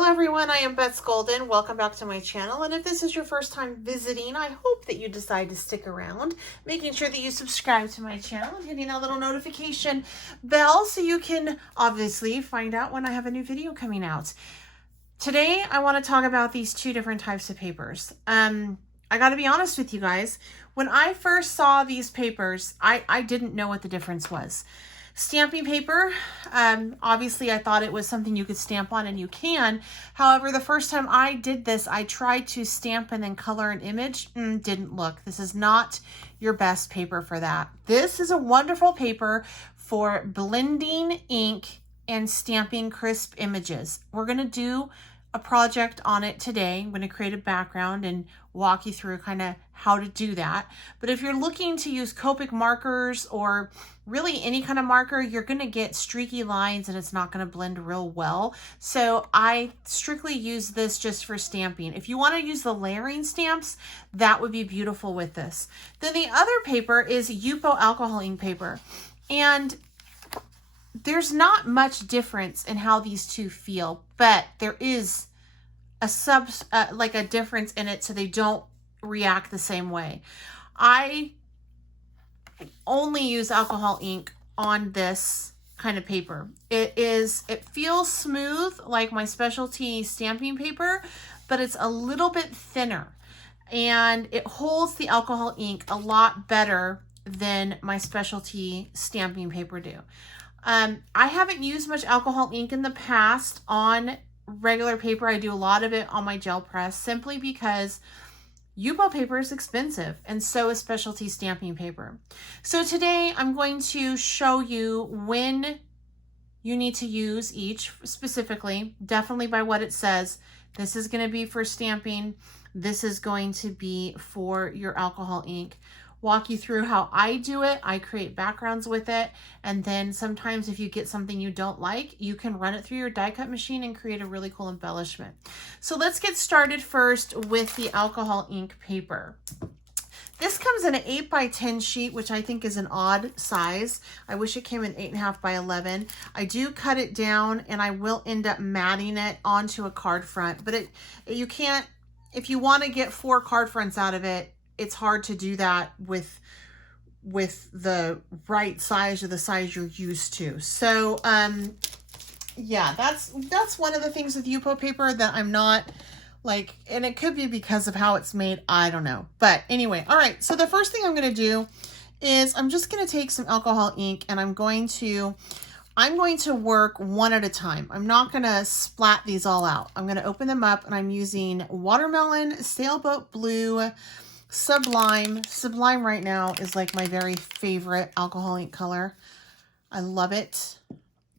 Hello everyone, I am Bets Golden. Welcome back to my channel, and if this is your first time visiting, I hope that you decide to stick around, making sure that you subscribe to my channel and hitting that little notification bell so you can obviously find out when I have a new video coming out. Today I want to talk about these two different types of papers. I got to be honest with you guys, when I first saw these papers, I didn't know what the difference was. Stamping paper, obviously I thought it was something you could stamp on, and you can. However, the first time I did this, I tried to stamp and then color an image. Didn't look. This is not your best paper for that. This is a wonderful paper for blending ink and stamping crisp images. We're going to do a project on it today. I'm going to create a background and walk you through kind of how to do that. But if you're looking to use Copic markers or really any kind of marker, you're going to get streaky lines and it's not going to blend real well. So I strictly use this just for stamping. If you want to use the layering stamps, that would be beautiful with this. Then the other paper is Yupo alcohol ink paper. And there's not much difference in how these two feel, but there is a like a difference in it, so they don't react the same way. I only use alcohol ink on this kind of paper. It feels smooth like my specialty stamping paper, but it's a little bit thinner and it holds the alcohol ink a lot better than my specialty stamping paper do. I haven't used much alcohol ink in the past on regular paper. I do a lot of it on my gel press simply because Yupo paper is expensive, and so is specialty stamping paper. So today I'm going to show you when you need to use each specifically, definitely by what it says. This is going to be for stamping. This is going to be for your alcohol ink. Walk you through how I do it. I create backgrounds with it, and then sometimes if you get something you don't like, you can run it through your die cut machine and create a really cool embellishment. So let's get started first with the alcohol ink paper. This comes in an 8x10 sheet, which I think is an odd size. I wish it came in 8.5 by 11. I do cut it down and I will end up matting it onto a card front, but you can't, if you want to get 4 card fronts out of it, it's hard to do that with the right size or the size you're used to. So yeah, that's one of the things with Yupo paper that I'm not like, and it could be because of how it's made, I don't know. But anyway, all right, so the first thing I'm going to do is I'm just going to take some alcohol ink and I'm going to work one at a time. I'm not going to splat these all out. I'm going to open them up, and I'm using Watermelon, Sailboat Blue, Sublime. Sublime right now is like my very favorite alcohol ink color. I love it.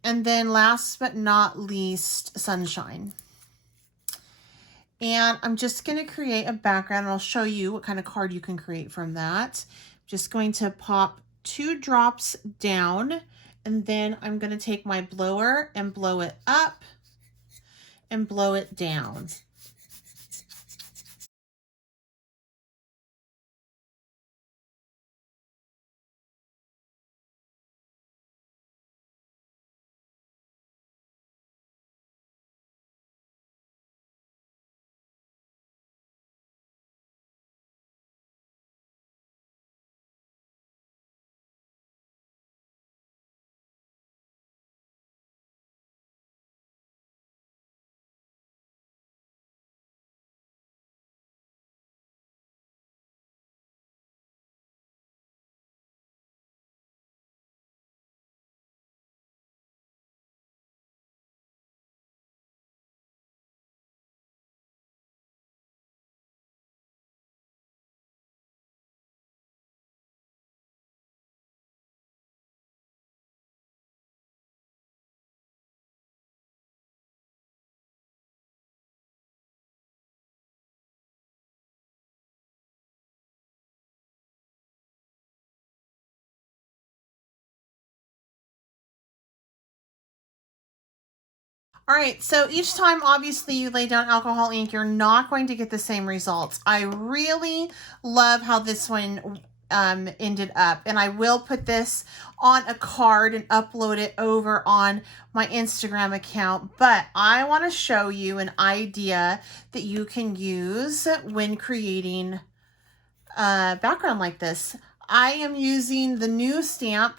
And then last but not least, Sunshine. And I'm just going to create a background, and I'll show you what kind of card you can create from that. I'm just going to pop 2 drops down, and then I'm going to take my blower and blow it up and blow it down. All right, so each time, obviously, you lay down alcohol ink, you're not going to get the same results. I really love how this one ended up. And I will put this on a card and upload it over on my Instagram account. But I want to show you an idea that you can use when creating a background like this. I am using the new stamp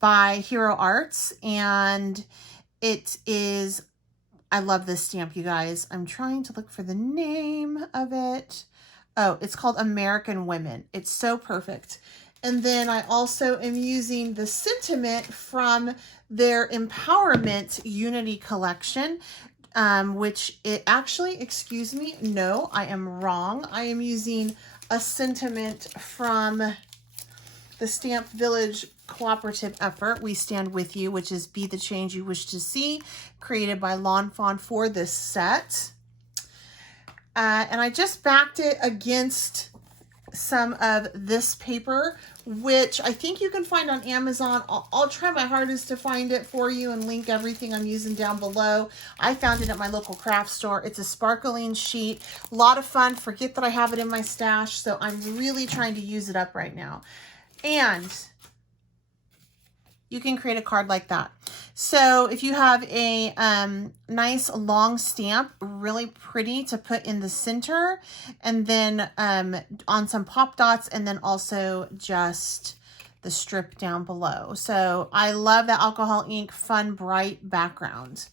by Hero Arts, and it is, I love this stamp, you guys. I'm trying to look for the name of it. Oh, it's called American Women. It's so perfect. And then I also am using the sentiment from their Empowerment Unity collection, which it actually, excuse me, no, I am wrong. I am using a sentiment from the Stamp Village cooperative effort, We Stand With You, which is Be the Change You Wish to See, created by Lawn Fawn for this set. And I just backed it against some of this paper, which I think you can find on Amazon. I'll try my hardest to find it for you and link everything I'm using down below. I found it at my local craft store. It's a sparkling sheet, a lot of fun. Forget that I have it in my stash, so I'm really trying to use it up right now. And you can create a card like that. So if you have a nice long stamp, really pretty to put in the center, and then on some pop dots, and then also just the strip down below. So I love that alcohol ink, fun, bright background.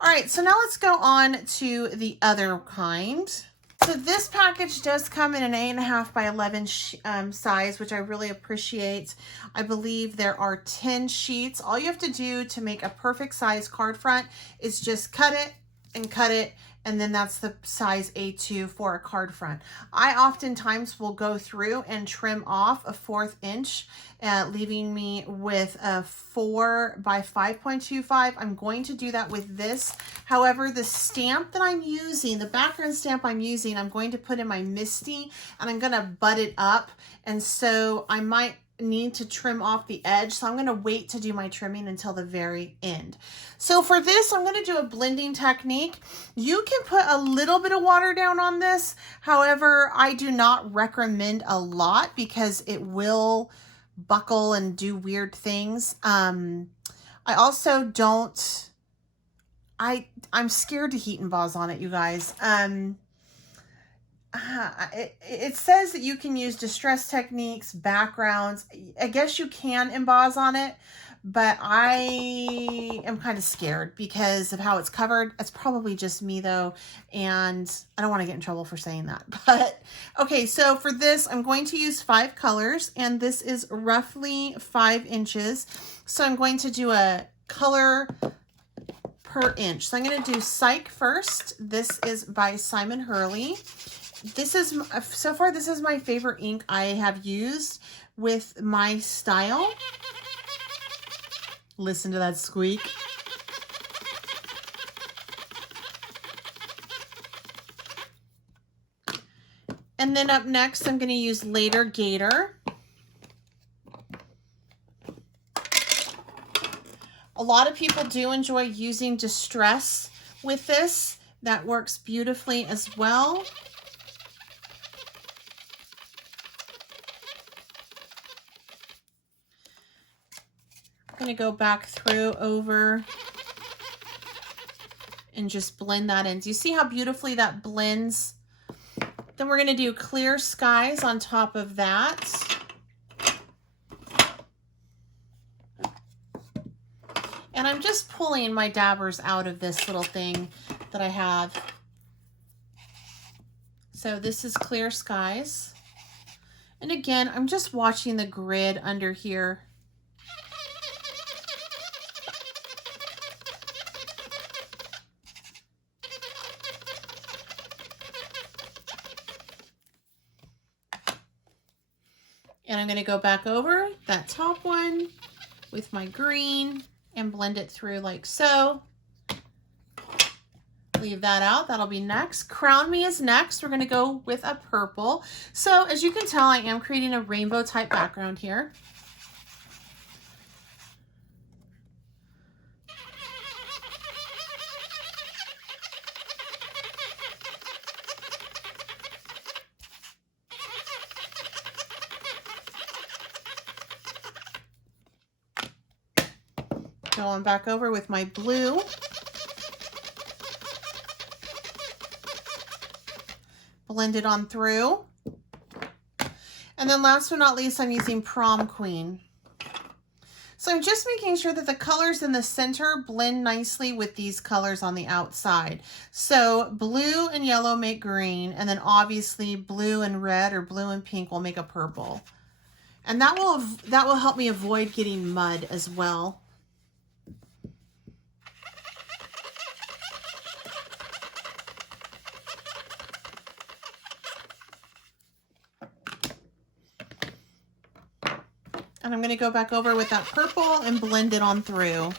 All right, so now let's go on to the other kind. So this package does come in an 8.5 by 11 size, which I really appreciate. I believe there are 10 sheets. All you have to do to make a perfect size card front is just cut it, and then that's the size A2 for a card front. I oftentimes will go through and trim off a 1/4 inch, leaving me with a 4 by 5.25. I'm going to do that with this. However, the stamp that I'm using, the background stamp I'm using, I'm going to put in my Misty, and I'm going to butt it up. And so I might need to trim off the edge, so I'm going to wait to do my trimming until the very end. So for this, I'm going to do a blending technique. You can put a little bit of water down on this. However, I do not recommend a lot because it will buckle and do weird things. I also don't, I'm scared to heat emboss on it, you guys. It says that you can use distress techniques, backgrounds. I guess you can emboss on it, but I am kind of scared because of how it's covered. It's probably just me though, and I don't want to get in trouble for saying that. But okay, so for this, I'm going to use 5 colors, and this is roughly 5 inches. So I'm going to do a color per inch. So I'm going to do Psych first. This is by Simon Hurley. This is, so far, this is my favorite ink I have used with my style. Listen to that squeak. And then up next, I'm going to use Later Gator. A lot of people do enjoy using distress with this. That works beautifully as well. I'm going to go back through over and just blend that in. Do you see how beautifully that blends? Then we're going to do Clear Skies on top of that. And I'm just pulling my dabbers out of this little thing that I have. So this is Clear Skies. And again, I'm just watching the grid under here. And I'm going to go back over that top one with my green and blend it through like so. Leave that out. That'll be next. Crown Me is next. We're going to go with a purple. So as you can tell, I am creating a rainbow type background here. Going back over with my blue. Blend it on through. And then last but not least, I'm using Prom Queen. So I'm just making sure that the colors in the center blend nicely with these colors on the outside. So blue and yellow make green, and then obviously blue and red or blue and pink will make a purple. And that will help me avoid getting mud as well. And I'm going to go back over with that purple and blend it on through.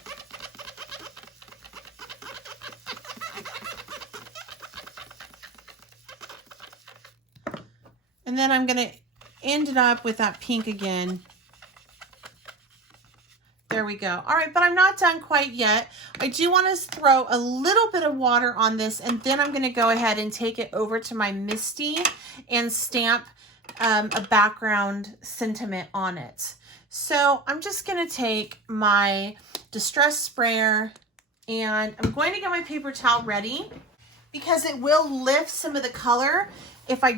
And then I'm going to end it up with that pink again. There we go. All right, but I'm not done quite yet. I do want to throw a little bit of water on this, and then I'm going to go ahead and take it over to my Misty and stamp a background sentiment on it. So I'm just going to take my Distress Sprayer and I'm going to get my paper towel ready because it will lift some of the color if I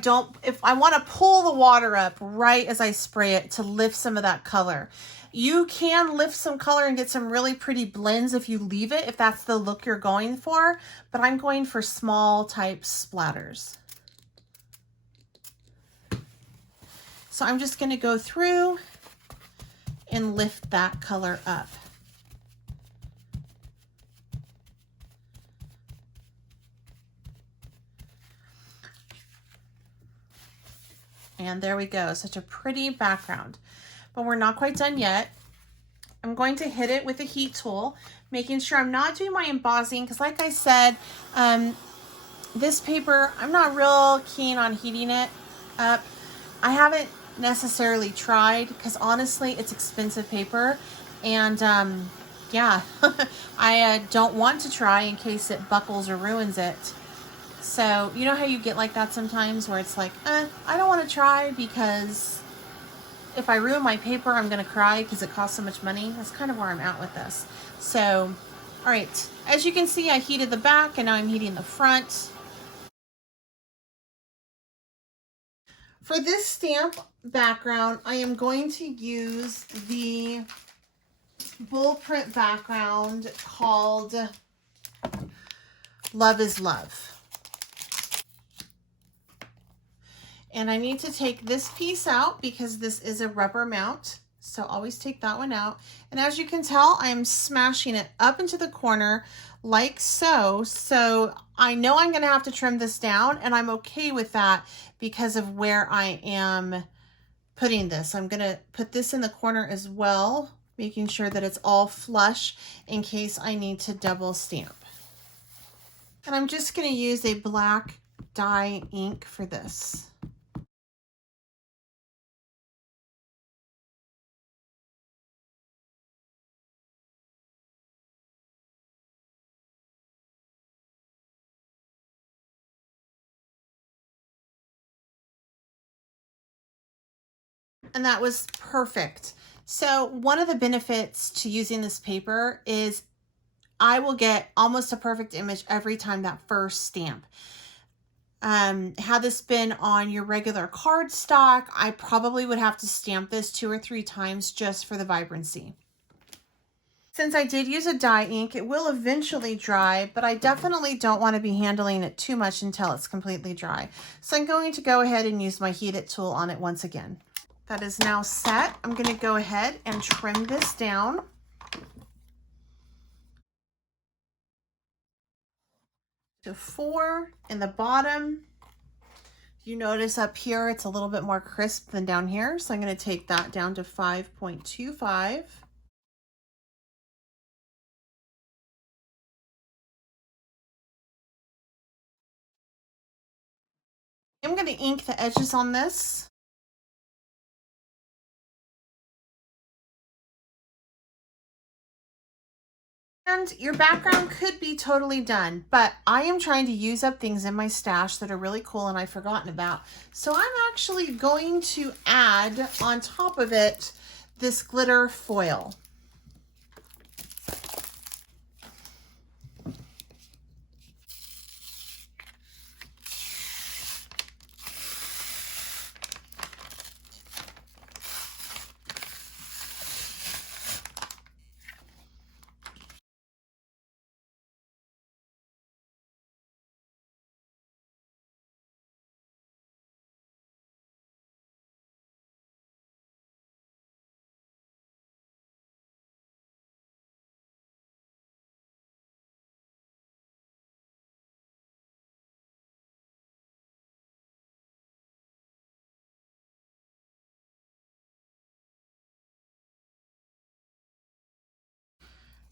want to pull the water up right as I spray it to lift some of that color. You can lift some color and get some really pretty blends if you leave it, if that's the look you're going for, but I'm going for small type splatters. So I'm just going to go through and lift that color up. And there we go, such a pretty background. But we're not quite done yet. I'm going to hit it with a heat tool, making sure I'm not doing my embossing, because like I said, this paper, I'm not real keen on heating it up. I haven't necessarily tried because honestly it's expensive paper, and yeah, I don't want to try in case it buckles or ruins it. So you know how you get like that sometimes where it's like, I don't want to try because if I ruin my paper I'm gonna cry because it costs so much money. That's kind of where I'm at with this. So all right, as you can see, I heated the back and now I'm heating the front. For this stamp background, I am going to use the bull print background called Love is Love. And I need to take this piece out because this is a rubber mount. So always take that one out. And as you can tell, I'm smashing it up into the corner like so. So I know I'm going to have to trim this down, and I'm okay with that because of where I am putting this. I'm going to put this in the corner as well, making sure that it's all flush in case I need to double stamp. And I'm just going to use a black dye ink for this. And that was perfect. So one of the benefits to using this paper is I will get almost a perfect image every time that first stamp. Had this been on your regular cardstock, I probably would have to stamp this 2 or 3 times just for the vibrancy. Since I did use a dye ink, it will eventually dry, but I definitely don't want to be handling it too much until it's completely dry. So I'm going to go ahead and use my heat it tool on it once again. That is now set. I'm going to go ahead and trim this down. To 4 in the bottom. You notice up here it's a little bit more crisp than down here, so I'm going to take that down to 5.25. I'm going to ink the edges on this. And your background could be totally done, but I am trying to use up things in my stash that are really cool and I've forgotten about. So I'm actually going to add on top of it this glitter foil.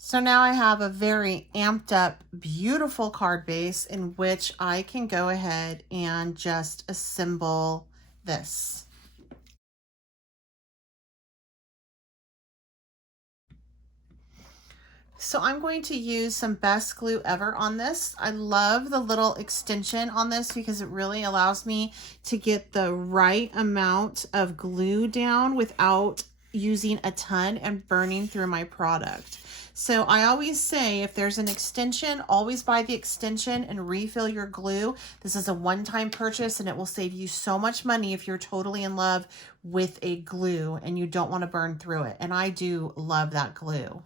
So now I have a very amped up, beautiful card base in which I can go ahead and just assemble this. So I'm going to use some Best Glue Ever on this. I love the little extension on this because it really allows me to get the right amount of glue down without using a ton and burning through my product. So I always say if there's an extension, always buy the extension and refill your glue. This is a one-time purchase and it will save you so much money if you're totally in love with a glue and you don't want to burn through it. And I do love that glue.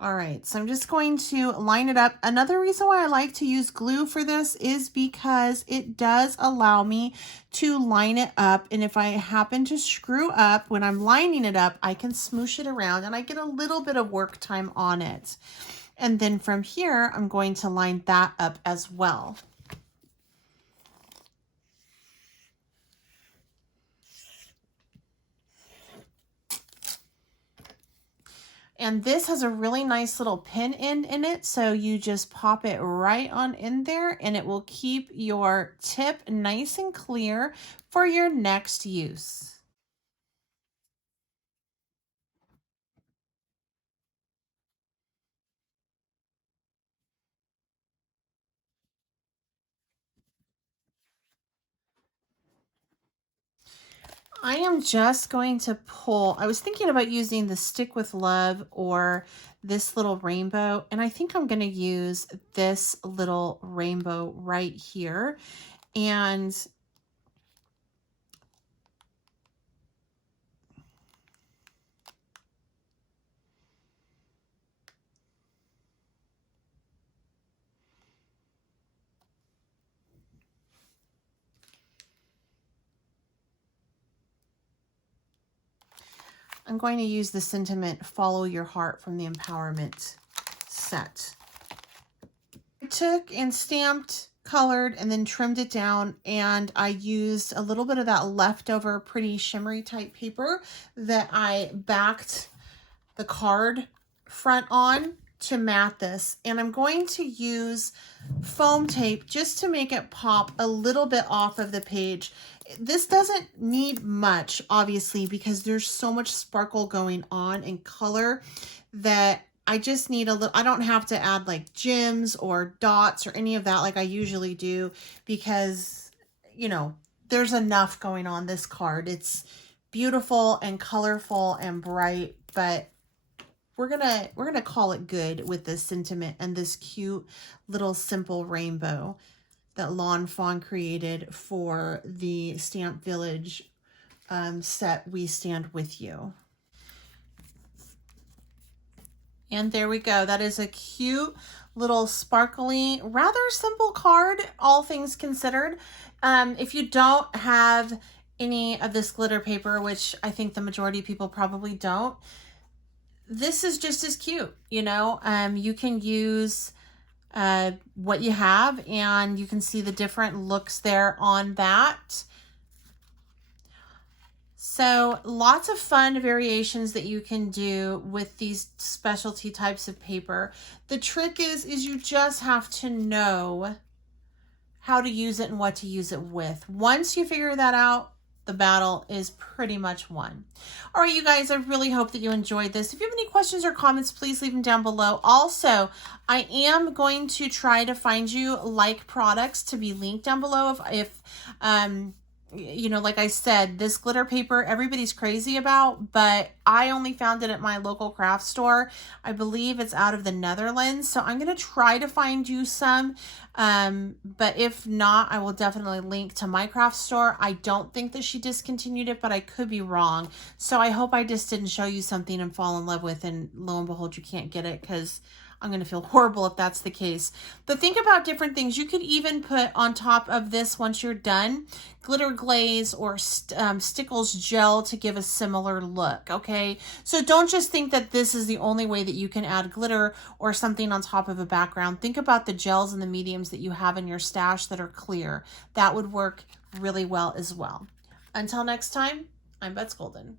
All right, so I'm just going to line it up. Another reason why I like to use glue for this is because it does allow me to line it up. And if I happen to screw up when I'm lining it up, I can smoosh it around and I get a little bit of work time on it. And then from here, I'm going to line that up as well. And this has a really nice little pin end in it. So you just pop it right on in there and it will keep your tip nice and clear for your next use. I am just going to pull, I was thinking about using the Stick with Love or this little rainbow, and I think I'm going to use this little rainbow right here. And I'm going to use the sentiment, follow your heart from the Empowerment set. I took and stamped, colored, and then trimmed it down, and I used a little bit of that leftover pretty shimmery type paper that I backed the card front on to mat this. And I'm going to use foam tape just to make it pop a little bit off of the page. This doesn't need much, obviously, because there's so much sparkle going on and color that I just need a little. I don't have to add like gems or dots or any of that like I usually do because, you know, there's enough going on this card. It's beautiful and colorful and bright, but we're gonna call it good with this sentiment and this cute little simple rainbow that Lawn Fawn created for the Stamp Village set We Stand With You. And there we go. That is a cute little sparkly, rather simple card, all things considered. If you don't have any of this glitter paper, which I think the majority of people probably don't, this is just as cute, you know. You can use what you have and you can see the different looks there on that. So lots of fun variations that you can do with these specialty types of paper. The trick is you just have to know how to use it and what to use it with. Once you figure that out, the battle is pretty much won. All right, you guys, I really hope that you enjoyed this. If you have any questions or comments, please leave them down below. Also, I am going to try to find you like products to be linked down below. If you know, like I said, this glitter paper, everybody's crazy about, but I only found it at my local craft store. I believe it's out of the Netherlands. So I'm going to try to find you some. But if not, I will definitely link to my craft store. I don't think that she discontinued it, but I could be wrong. So I hope I just didn't show you something and fall in love with, and lo and behold, you can't get it, because I'm going to feel horrible if that's the case. But think about different things. You could even put on top of this, once you're done, glitter glaze or Stickles gel to give a similar look, okay? So don't just think that this is the only way that you can add glitter or something on top of a background. Think about the gels and the mediums that you have in your stash that are clear. That would work really well as well. Until next time, I'm Butts Golden.